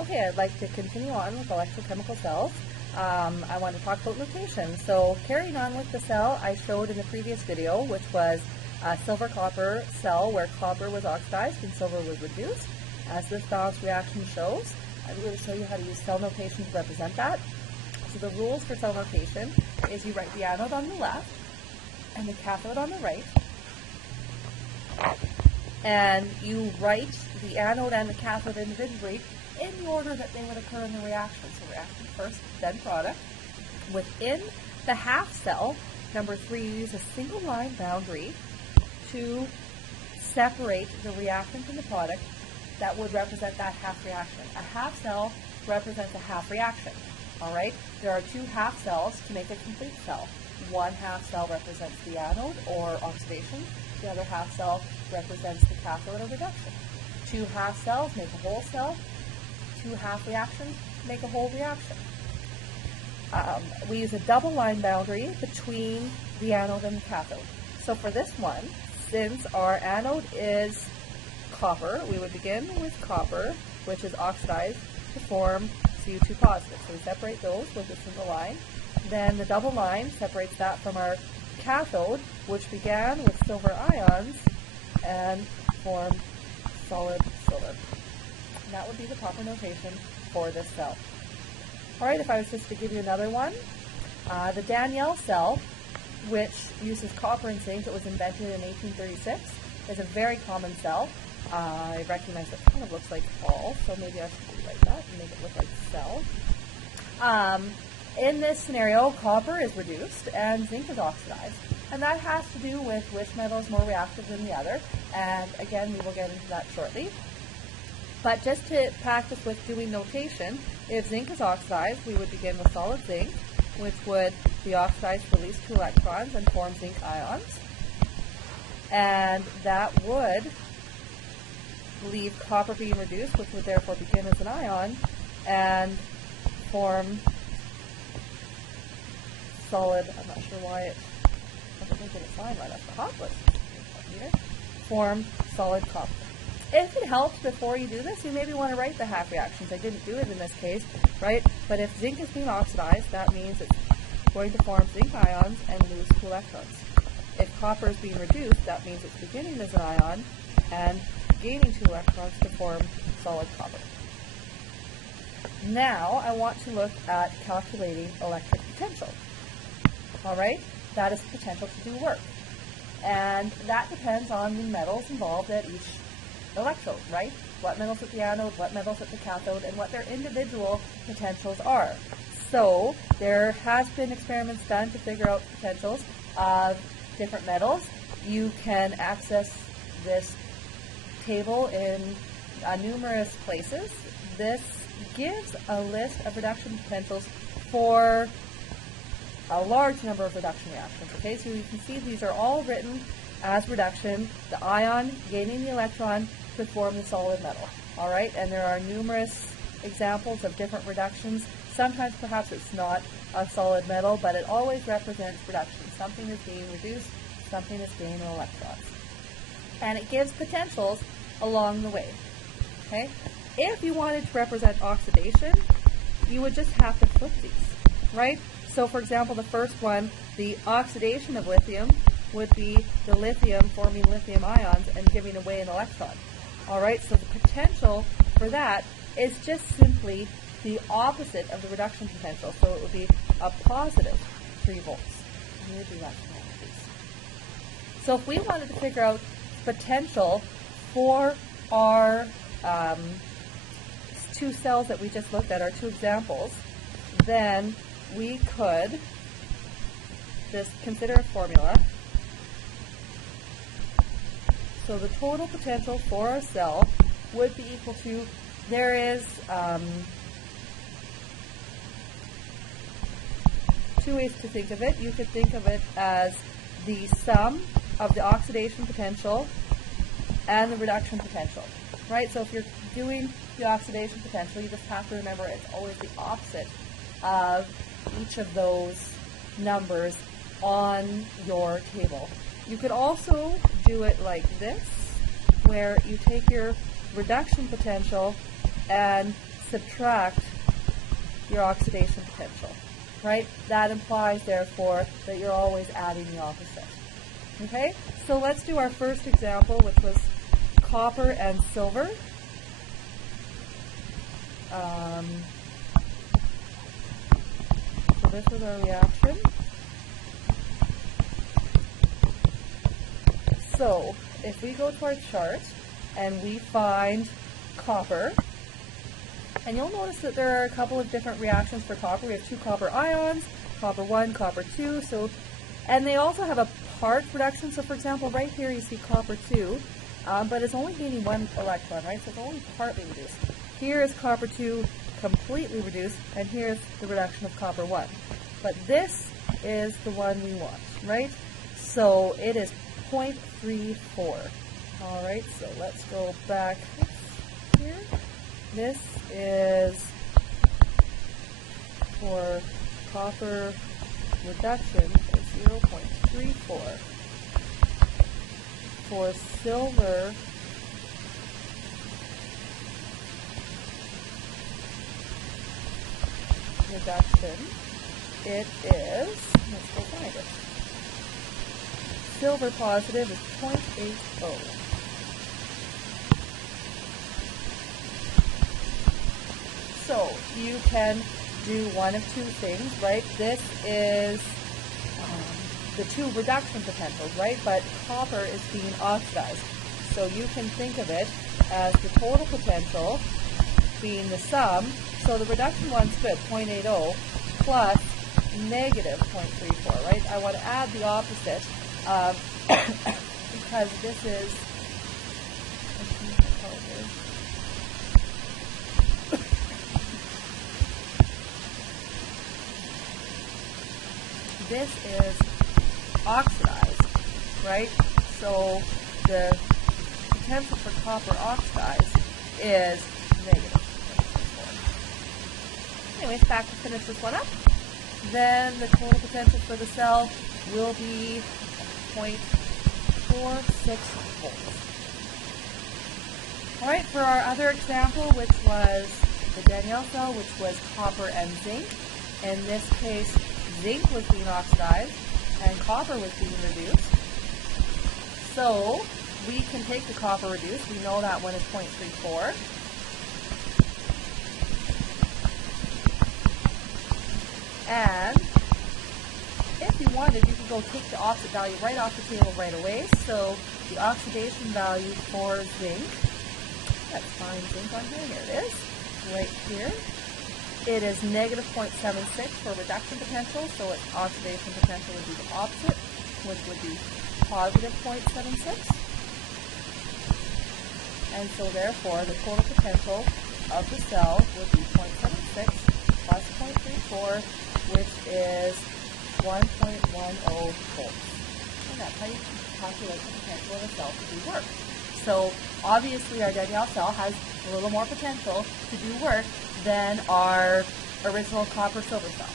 Okay, I'd like to continue on with electrochemical cells. I want to talk about notation. So carrying on with the cell I showed in the previous video, which was a silver-copper cell where copper was oxidized and silver was reduced. As this balance reaction shows, I'm going to show you how to use cell notation to represent that. So the rules for cell notation is you write the anode on the left and the cathode on the right. And you write the anode and the cathode individually in the order that they would occur in the reaction. So reaction first, then product. Within the half cell, number 3, you use a single line boundary to separate the reactant from the product that would represent that half reaction. A half cell represents a half reaction. All right? There are 2 half cells to make a complete cell. One half cell represents the anode or oxidation. The other half cell represents the cathode or reduction. 2 half cells make a whole cell. 2 half reactions make a whole reaction. We use a double line boundary between the anode and the cathode. So for this one, since our anode is copper, we would begin with copper, which is oxidized to form Cu2 positive. So we separate those with a single line. Then the double line separates that from our cathode, which began with silver ions and formed solid silver. And that would be the proper notation for this cell. All right, if I was just to give you another one, the Daniell cell, which uses copper and zinc, it was invented in 1836, is a very common cell. I recognize it kind of looks like all, so maybe I should rewrite that and make it look like cell. In this scenario, copper is reduced and zinc is oxidized. And that has to do with which metal is more reactive than the other. And again, we will get into that shortly. But just to practice with doing notation, if zinc is oxidized, we would begin with solid zinc, which would be oxidized to release 2 electrons and form zinc ions. And that would leave copper being reduced, which would therefore begin as an ion and form solid, I'm not sure why it doesn't make a sign right off the top, but form solid copper. If it helps before you do this, you maybe want to write the half reactions. I didn't do it in this case, right? But if zinc is being oxidized, that means it's going to form zinc ions and lose 2 electrons. If copper is being reduced, that means it's beginning as an ion and gaining 2 electrons to form solid copper. Now I want to look at calculating electric potential. All right, that is the potential to do work. And that depends on the metals involved at each electrode, right? What metals at the anode, what metals at the cathode, and what their individual potentials are. So there has been experiments done to figure out potentials of different metals. You can access this table in numerous places. This gives a list of reduction potentials for a large number of reduction reactions. Okay, so you can see these are all written as reduction, the ion gaining the electron to form the solid metal. All right, and there are numerous examples of different reductions. Sometimes perhaps it's not a solid metal, but it always represents reduction. Something is being reduced, something is gaining electrons. And it gives potentials along the way. Okay, if you wanted to represent oxidation, you would just have to flip these, right? So for example, the first one, the oxidation of lithium, would be the lithium forming lithium ions and giving away an electron. All right, so the potential for that is just simply the opposite of the reduction potential. So it would be a positive 3 volts. I'm going to do that now, please. So if we wanted to figure out potential for our 2 cells that we just looked at, our 2 examples, then we could just consider a formula. So the total potential for a cell would be equal to, there is 2 ways to think of it. You could think of it as the sum of the oxidation potential and the reduction potential, right? So if you're doing the oxidation potential, you just have to remember it's always the opposite of each of those numbers on your table. You could also do it like this, where you take your reduction potential and subtract your oxidation potential, right? That implies, therefore, that you're always adding the opposite. Okay, so let's do our first example, which was copper and silver. So this is our reaction. So if we go to our chart and we find copper, and you'll notice that there are a couple of different reactions for copper. We have 2 copper ions, copper 1, copper 2, and they also have a part reduction. So for example, right here you see copper 2, but it's only gaining 1 electron, right? So it's only partly reduced. Here is copper 2 completely reduced, and here's the reduction of copper 1. But this is the one we want, right? So it is 0.34. All right, so let's go back here. This is for copper reduction is 0.34. For silver, reduction, it is, let's go find it. Silver positive is 0.80. So you can do one of two things, right? This is the 2 reduction potentials, right? But copper is being oxidized. So you can think of it as the total potential being the sum. So the reduction one's good, 0.80 plus negative 0.34, right? I want to add the opposite because this is, this is oxidized, right? So the potential for copper oxidized is negative. Anyways, back to finish this one up. Then the total potential for the cell will be 0.46 volts. All right, for our other example, which was the Danielle cell, which was copper and zinc. In this case, zinc was being oxidized and copper was being reduced. So we can take the copper reduced. We know that one is 0.34. And if you wanted, you could go take the oxide value right off the table right away. So the oxidation value for zinc, let's find zinc on here. Here it is, right here. It is negative 0.76 for reduction potential, so its oxidation potential would be the opposite, which would be positive 0.76. And so therefore, the total potential of the cell would be 0.76 plus 0.34, which is 1.10 volts. And that's how you calculate the potential of a cell to do work. So obviously our Danielle cell has a little more potential to do work than our original copper-silver cell.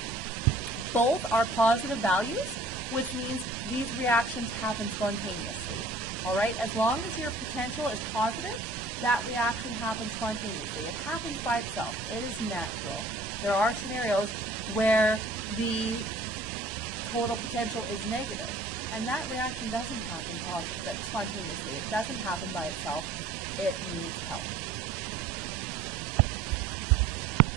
Both are positive values, which means these reactions happen spontaneously. All right, as long as your potential is positive, that reaction happens spontaneously. It happens by itself. It is natural. There are scenarios where the total potential is negative, and that reaction doesn't happen spontaneously. It doesn't happen by itself. It needs help.